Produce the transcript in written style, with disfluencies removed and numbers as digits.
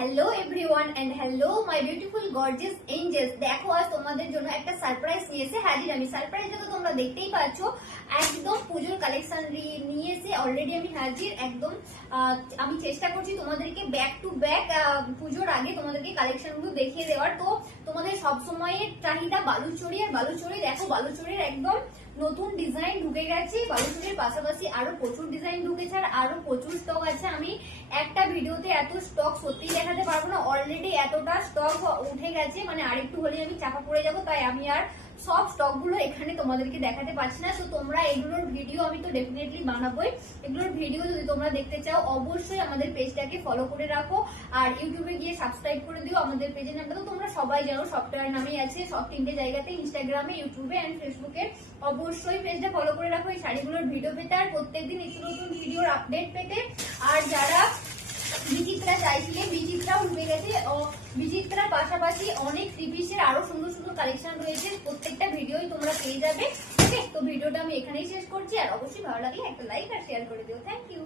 Hello everyone and hello my beautiful gorgeous angels. দেখো আজ তোমাদের জন্য একটা সারপ্রাইজ নিয়ে এসে হাজির আমি। সারপ্রাইজটা তো তোমরা দেখতেই পাচ্ছ, একদম পুজোর কালেকশন নিয়ে এসে অলরেডি আমি হাজির। একদম আমি চেষ্টা করছি তোমাদেরকে ব্যাক টু ব্যাক পুজোর আগে তোমাদেরকে কালেকশন গুলো দেখিয়ে দেওয়ার। তো তোমাদের সবসময়ের চাহিদা বালুচরি, আর বালুচরি দেখো বালুচরির একদম নতুন ডিজাইন ঢুকে গেছে। বালুচরির পাশাপাশি আরো প্রচুর ডিজাইন ঢুকেছে আর আরো প্রচুর স্টক আছে। আমি একটা ভিডিওতে এত স্টক সত্যি দেখাতে পারবো না, অলরেডি এতটা স্টক উঠে গেছে, মানে আরেকটু হলে আমি চাপা পড়ে যাবো, তাই আমি আর সব স্টক গুলো এখানে তোমাদেরকে দেখাতে পারছি না। তো তোমরা এগুলোর ভিডিও আমি তো ডেফিনেটলি বানাবোই। এগুলোর ভিডিও যদি তোমরা দেখতে চাও অবশ্যই আমাদের পেজটাকে ফলো করে রাখো আর ইউটিউবে গিয়ে সাবস্ক্রাইব করে দিও। আমাদের পেজের নামটা তো তোমরা সবাই জানো, সফটওয়্যার নামেই আছে, সব তিনটে জায়গাতে, ইনস্টাগ্রামে, ইউটিউবে এন্ড ফেসবুকে। অবশ্যই পেজটা ফলো করে রাখো এই শাড়িগুলোর ভিডিও পেতে আর প্রত্যেকদিন নিত্য নতুন ভিডিওর আপডেট পেতে। আর যারা বিচিত্রা চাইছিলে, বিচিত্রাও ঢুকে গেছে। বিচিত্রার পাশাপাশি অনেক থ্রি পিসের আরো সুন্দর সুন্দর কালেকশন রয়েছে, প্রত্যেকটা ভিডিওই তোমরা পেয়ে যাবে। ওকে, তো ভিডিওটা আমি এখানেই শেষ করছি। আর অবশ্যই ভালো লাগলে একটা লাইক আর শেয়ার করে দিও। Thank you.